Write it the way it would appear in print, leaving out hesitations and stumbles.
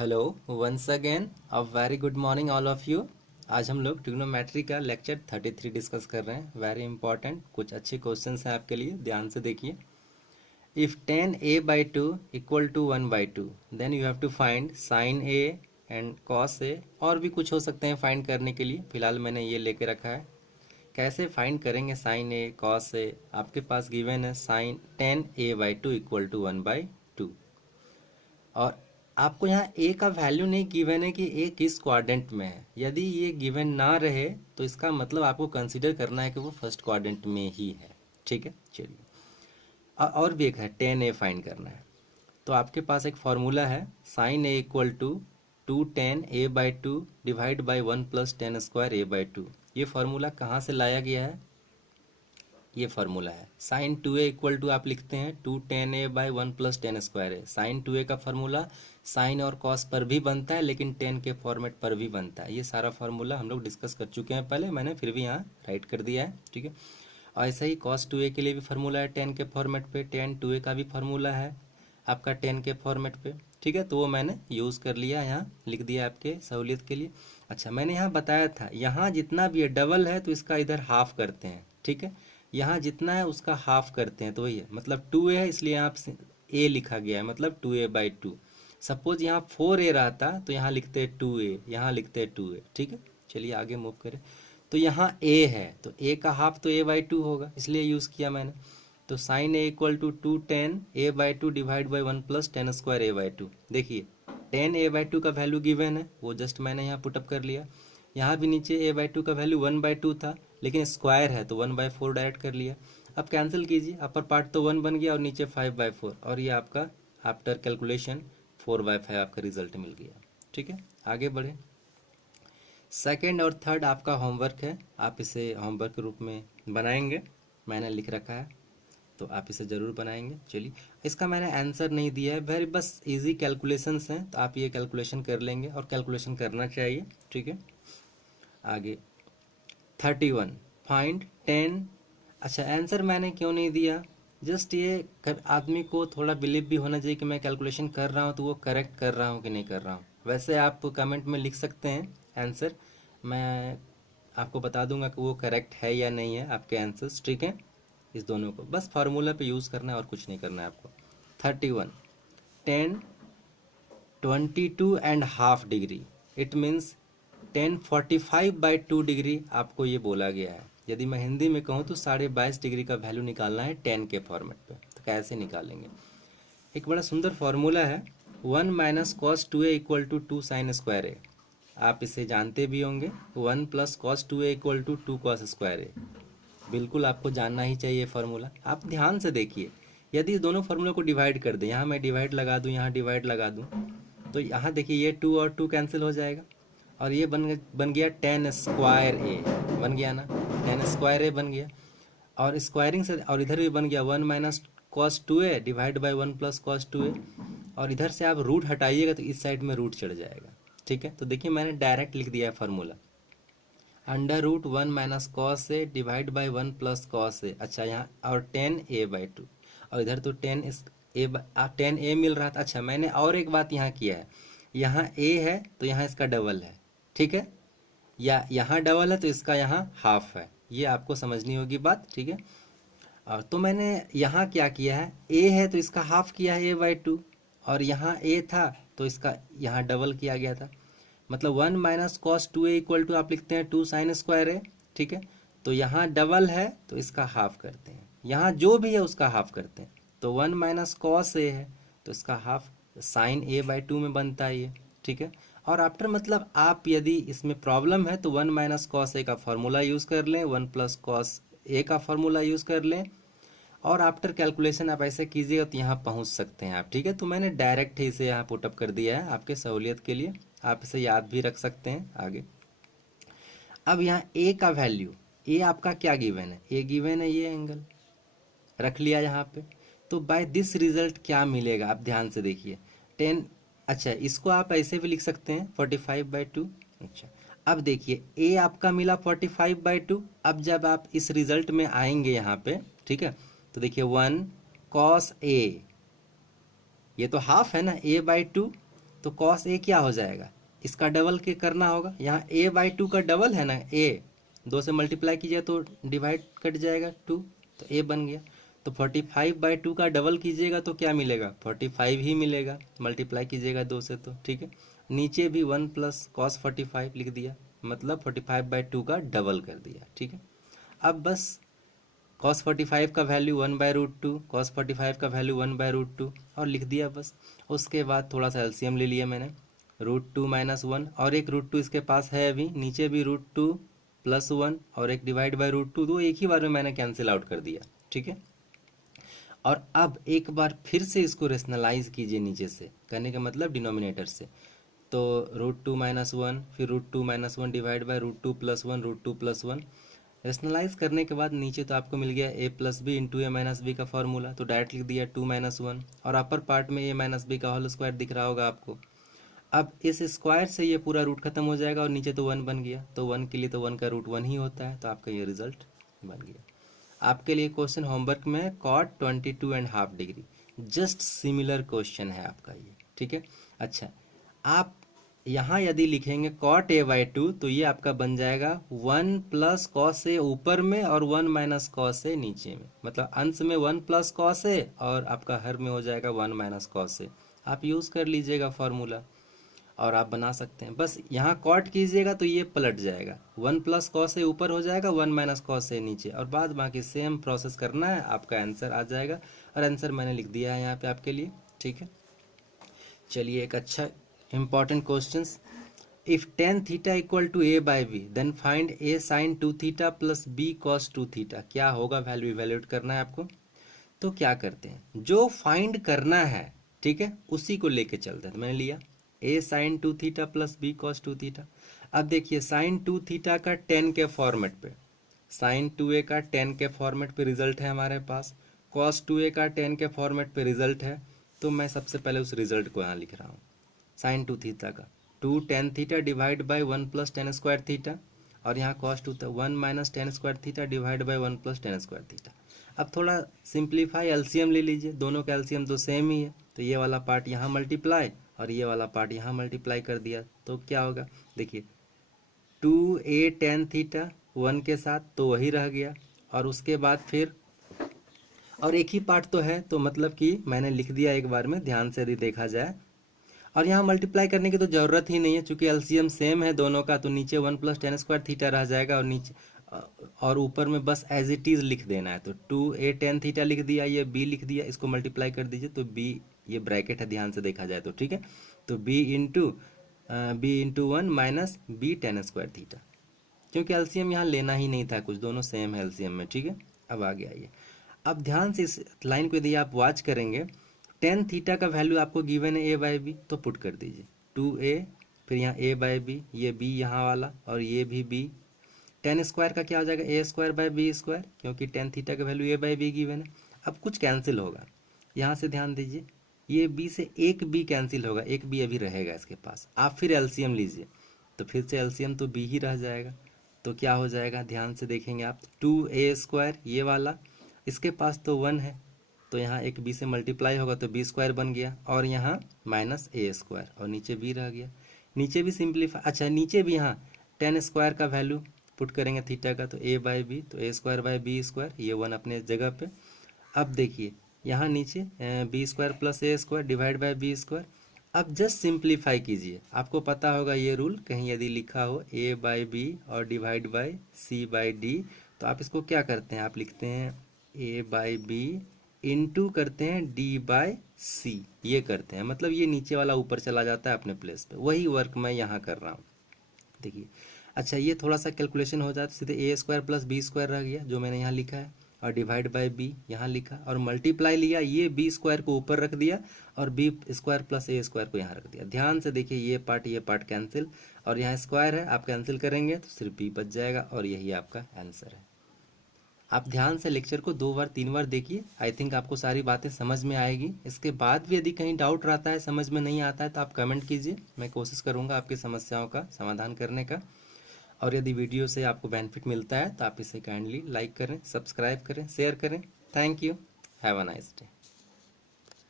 Hello once again a very good morning all of you. आज हम लोग trigonometry का लेक्चर 33 डिस्कस कर रहे हैं। वेरी इंपॉर्टेंट, कुछ अच्छे क्वेश्चंस हैं आपके लिए, ध्यान से देखिए। If tan a by 2 equal to 1 by 2 then you have to find sin a and cos a। और भी कुछ हो सकते हैं फाइंड करने के लिए, फिलहाल मैंने ये लेके रखा है। कैसे फाइंड करेंगे sin a cos a? आपके पास गिवन है sin tan a by 2 equal to 1 by 2, और आपको यहाँ ए का वैल्यू नहीं गिवन है कि ए किस क्वाड्रेंट में है। यदि ये गिवन ना रहे तो इसका मतलब आपको कंसीडर करना है कि वो फर्स्ट क्वाड्रेंट में ही है। ठीक है, चलिए। और भी एक है, टेन ए फाइंड करना है। तो आपके पास एक फॉर्मूला है, sine A equal to 2 tan a/2 divide by 1 plus tan square A by 2। ये फार्मूला कहाँ से लाया गया है? ये फार्मूला है साइन 2a इक्वल टू, आप लिखते हैं 2 tan a/1 plus tan square है। साइन 2a का फार्मूला साइन और कॉस पर भी बनता है, लेकिन टेन के फॉर्मेट पर भी बनता है। ये सारा फार्मूला हम लोग डिस्कस कर चुके हैं पहले, मैंने फिर भी यहाँ राइट कर दिया है। ठीक है, और ऐसा ही cos 2a के लिए भी फार्मूला है टेन के फॉर्मेट पे, tan 2a का भी फार्मूला है आपका टेन के फॉर्मेट पे। ठीक है, तो वो मैंने यूज़ कर लिया, यहाँ लिख दिया आपके सहूलियत के लिए। अच्छा, मैंने यहाँ बताया था, यहाँ जितना भी है डबल है तो इसका इधर हाफ करते हैं। ठीक है, यहाँ जितना है उसका हाफ करते हैं, तो वही है, मतलब 2a है इसलिए यहाँ a लिखा गया है, मतलब 2a/2। सपोज यहाँ 4a रहता तो यहाँ लिखते 2a, यहाँ लिखते 2a। ठीक है, चलिए आगे मूव करें। तो यहाँ a है तो a का हाफ तो a/2 होगा, इसलिए यूज़ किया मैंने। तो sine a equal to 2 tan a/2 divide by 1 plus tan square a/2। देखिए 10a/2 का वैल्यू गिवन है, वो जस्ट मैंने यहाँ पुटअप कर लिया। यहाँ भी नीचे a/2 का वैल्यू 1/2 था, लेकिन स्क्वायर है तो 1/4 डायरेक्ट कर लिया। अब कैंसिल कीजिए, अपर पार्ट तो 1 बन गया और नीचे 5/4, और ये आपका आफ्टर कैलकुलेशन 4/5 आपका रिजल्ट मिल गया। ठीक है, आगे बढ़े। सेकेंड और थर्ड आपका होमवर्क है, आप इसे होमवर्क के रूप में बनाएंगे, मैंने लिख रखा है, तो आप इसे ज़रूर बनाएंगे। चलिए, इसका मैंने आंसर नहीं दिया है, वेरी बस इजी कैलकुलेशंस हैं, तो आप ये कैलकुलेशन कर लेंगे, और कैलकुलेशन करना चाहिए। ठीक है, आगे 31 फाइंड 10। अच्छा, आंसर मैंने क्यों नहीं दिया? जस्ट ये आदमी को थोड़ा बिलीव भी होना चाहिए कि मैं कैलकुलेशन कर रहा हूँ तो वो करेक्ट कर रहा हूँ कि नहीं कर रहा हूँ। वैसे आप कमेंट में लिख सकते हैं आंसर, मैं आपको बता दूंगा कि वो करेक्ट है या नहीं है आपके आंसर्स। ठीक है, इस दोनों को बस फार्मूला पे यूज़ करना है और कुछ नहीं करना है आपको। 31 10 22.5 डिग्री, इट मीन्स 10 45/2 डिग्री आपको ये बोला गया है। यदि मैं हिंदी में कहूँ तो 22.5 डिग्री का वैल्यू निकालना है 10 के फॉर्मेट पे, तो कैसे निकालेंगे? एक बड़ा सुंदर फॉर्मूला है, 1 minus cos 2a equal to 2 sine square A. आप इसे जानते भी होंगे, 1 plus cos 2a equal to 2 cos square A. बिल्कुल आपको जानना ही चाहिए फार्मूला। आप ध्यान से देखिए, यदि दोनों फार्मूला को डिवाइड कर दें, यहाँ मैं डिवाइड लगा दूँ, यहाँ डिवाइड लगा दूँ, तो यहाँ देखिए ये 2 और 2 कैंसिल हो जाएगा, और ये बन गया टेन स्क्वायर ए, बन गया ना, टेन स्क्वायर ए बन गया। और स्क्वायरिंग से, और इधर भी बन गया 1 minus cos 2a divide by 1 plus cos 2a, और इधर से आप रूट हटाइएगा तो इस साइड में रूट चढ़ जाएगा। ठीक है, तो देखिए मैंने डायरेक्ट लिख दिया है formula, √1 minus cos A divide by 1 plus cos A. अच्छा, यहाँ और 10a/2, और इधर तो 10a मिल रहा था। अच्छा, मैंने और एक बात यहाँ किया है, यहाँ a है तो यहाँ इसका डबल है। ठीक है, या यहाँ डबल है तो इसका यहाँ हाफ है, ये आपको समझनी होगी बात। ठीक है, और तो मैंने यहाँ क्या किया है, a है तो इसका हाफ किया है a/2, और यहाँ a था तो इसका यहाँ डबल किया गया था, मतलब 1 minus cos 2a equal to आप लिखते हैं 2 साइन स्क्वायर ए। ठीक है, तो यहाँ डबल है तो इसका हाफ करते हैं, यहाँ जो भी है उसका हाफ करते हैं, तो 1 माइनस कॉस ए है तो इसका हाफ साइन a/2 में बनता है ये। ठीक है, और आफ्टर मतलब आप यदि इसमें प्रॉब्लम है तो 1 माइनस कॉस ए का फॉर्मूला यूज़ कर लें, 1 प्लस कॉस ए का फॉर्मूला यूज़ कर लें, और आफ्टर कैलकुलेशन आप ऐसे कीजिएगा तो यहाँ पहुँच सकते हैं आप। ठीक है, तो मैंने डायरेक्ट ही इसे यहाँ पुटअप कर दिया है आपके सहूलियत के लिए, आप इसे याद भी रख सकते हैं आगे। अब यहाँ ए का वैल्यू, ए आपका क्या गिवन है? ए गिवन है ये एंगल, रख लिया यहाँ पे। तो बाय दिस रिजल्ट क्या मिलेगा, आप ध्यान से देखिए 10। अच्छा, इसको आप ऐसे भी लिख सकते हैं 45/2। अच्छा, अब देखिए ए आपका मिला 45/2। अब जब आप इस रिजल्ट में आएंगे यहाँ पे, ठीक है, तो देखिए 1 कॉस ए, ये तो हाफ है ना, a/2, तो कॉस ए क्या हो जाएगा, इसका डबल के करना होगा, यहाँ a/2 का डबल है ना, a 2 से मल्टीप्लाई कीजिए तो डिवाइड कट जाएगा 2, तो a बन गया। तो 45/2 का डबल कीजिएगा तो क्या मिलेगा, 45 ही मिलेगा, मल्टीप्लाई कीजिएगा 2 से तो ठीक है। नीचे भी 1 प्लस कॉस 45 लिख दिया, मतलब 45/2 का डबल कर दिया, ठीक है। अब बस कॉस 45 का वैल्यू 1/√2, कॉस 45 का वैल्यू 1/√2 और लिख दिया बस। उसके बाद थोड़ा सा एलसीएम ले लिया मैंने, √2 - 1 और एक √2 इसके पास है अभी, नीचे भी √2 + 1 और एक डिवाइड बाय √2, तो एक ही बार में मैंने कैंसिल आउट कर दिया, ठीक है। और अब एक बार फिर से इसको रेशनलाइज कीजिए, नीचे से करने का मतलब डिनोमिनेटर से, तो √2 - 1 फिर √2 - 1 डिवाइड बाय √2 + 1 √2 + 1। रेशनलाइज करने के बाद नीचे तो आपको मिल गया a + b × a - b का फॉर्मूला, तो डायरेक्ट लिख दिया 2 - 1 और अपर पार्ट में a - b का होल स्क्वायर दिख रहा होगा आपको। अब इस स्क्वायर से ये पूरा रूट खत्म हो जाएगा और नीचे तो 1 बन गया, तो 1 के लिए तो 1 का रूट 1 ही होता है, तो आपका ये रिजल्ट बन गया। आपके लिए क्वेश्चन होमवर्क में है cot 22.5 degree, just similar question है आपका ये, ठीक है। अच्छा, आप यहाँ यदि लिखेंगे cot a/2 तो ये आपका बन जाएगा 1 + cos a ऊपर में और 1 - cos a नीचे में, मतलब अंश में 1 + cos a और आपका हर में हो जाएगा 1 - cos a। आप यूज़ कर लीजिएगा फॉर्मूला और आप बना सकते हैं। बस यहाँ कॉट कीजिएगा तो ये पलट जाएगा, 1 + cos a ऊपर हो जाएगा, 1 - cos a नीचे, और बाद बाकी सेम प्रोसेस करना है, आपका आंसर आ जाएगा। और आंसर मैंने लिख दिया है यहाँ पे आपके लिए, ठीक है। चलिए एक अच्छा important question, if tan theta equal to a/b then find a sin 2 theta plus b cos 2 theta. क्या होगा, वैल्यू इवेल्यूएट करना है आपको। तो क्या करते हैं, जो फाइंड करना है ठीक है उसी को लेके चलते हैं। तो मैंने लिया a sin 2 theta plus b cos 2 theta. अब देखिए sin 2 थीटा का tan के फॉर्मेट पे, sin 2a का tan के फॉर्मेट पे रिजल्ट है हमारे पास, cos 2a का tan के फॉर्मेट पे रिजल्ट है। तो मैं सबसे पहले उस रिजल्ट को यहाँ लिख रहा हूँ, sin 2 थीटा का 2 tan theta divide by 1 + tan square theta, और यहाँ cos 2 1 - tan square theta divide by 1 + tan square theta. अब थोड़ा सिंप्लीफाई एलसीएम ले लीजिए, दोनों का एलसीएम तो सेम ही है, तो ये वाला पार्ट यहाँ मल्टीप्लाई और ये वाला पार्ट यहाँ मल्टीप्लाई कर दिया, तो क्या होगा, देखिए 2a tan थीटा 1 के साथ तो वही रह गया, और उसके बाद फिर और एक ही पार्ट तो है, तो मतलब कि मैंने लिख दिया एक बार में, ध्यान से यदि देखा जाए। और यहाँ मल्टीप्लाई करने की तो ज़रूरत ही नहीं है, चूंकि एलसीएम सेम है दोनों का, तो नीचे 1 + tan स्क्वायर थीटा रह जाएगा, और नीचे और ऊपर में बस एज इट इज़ लिख देना है। तो 2a tan थीटा लिख दिया, ये b लिख दिया, इसको मल्टीप्लाई कर दीजिए, तो b ये ब्रैकेट है, ध्यान से देखा जाए तो ठीक है। तो b × 1 - b tan square theta, क्योंकि एलसीएम यहाँ लेना ही नहीं था कुछ, दोनों सेम है एलसीएम में, ठीक है। अब आ गया ये, अब ध्यान से इस लाइन को यदि आप वॉच करेंगे, tan थीटा का वैल्यू आपको गिवन है a/b, तो पुट कर दीजिए 2a, फिर यहाँ a/b, ये b यहाँ वाला और ये भी b। tan स्क्वायर का क्या हो जाएगा, a²/b², क्योंकि tan थीटा का वैल्यू a/b गिवन है। अब कुछ कैंसिल होगा, यहाँ से ध्यान दीजिए, ये b से एक b कैंसिल होगा, एक b अभी रहेगा इसके पास। आप फिर एलसीएम लीजिए, तो फिर से एलसीएम तो b ही रह जाएगा, तो क्या हो जाएगा, ध्यान से देखेंगे आप, 2a² ये वाला, इसके पास तो 1 है, तो यहाँ एक b से मल्टीप्लाई होगा तो b² बन गया, और यहाँ -a² और नीचे b रह गया। नीचे भी सिंप्लीफाई, अच्छा नीचे भी यहाँ tan स्क्वायर का वैल्यू पुट करेंगे थीटा का, तो a/b, तो a²/b², ये 1 अपने जगह पे। अब देखिए यहाँ नीचे b² + a² divide by b²। अब जस्ट सिंप्लीफाई कीजिए, आपको पता होगा ये रूल, कहीं यदि लिखा हो a/b और डिवाइड बाई c/d, तो आप इसको क्या करते हैं, आप लिखते हैं a/b इंटू करते हैं d/c, ये करते हैं, मतलब ये नीचे वाला ऊपर चला जाता है अपने प्लेस पे, वही वर्क मैं यहाँ कर रहा हूँ। देखिए अच्छा, ये थोड़ा सा कैलकुलेशन हो जाए तो सीधे a² + b² रह गया, जो मैंने यहाँ लिखा है, और डिवाइड बाई b यहाँ लिखा, और मल्टीप्लाई लिया, ये b² को ऊपर रख दिया और b² + a² को यहाँ रख दिया। ध्यान से देखिए, ये पार्ट कैंसिल, और यहाँ स्क्वायर है, आप कैंसिल करेंगे तो सिर्फ b बच जाएगा, और यही आपका आंसर है। आप ध्यान से लेक्चर को 2 बार 3 बार देखिए, आई थिंक आपको सारी बातें समझ में आएगी। इसके बाद भी यदि कहीं डाउट रहता है, समझ में नहीं आता है, तो आप कमेंट कीजिए, मैं कोशिश करूँगा आपकी समस्याओं का समाधान करने का। और यदि वीडियो से आपको बेनिफिट मिलता है तो आप इसे काइंडली लाइक करें, सब्सक्राइब करें, शेयर करें। Thank you, have a nice day.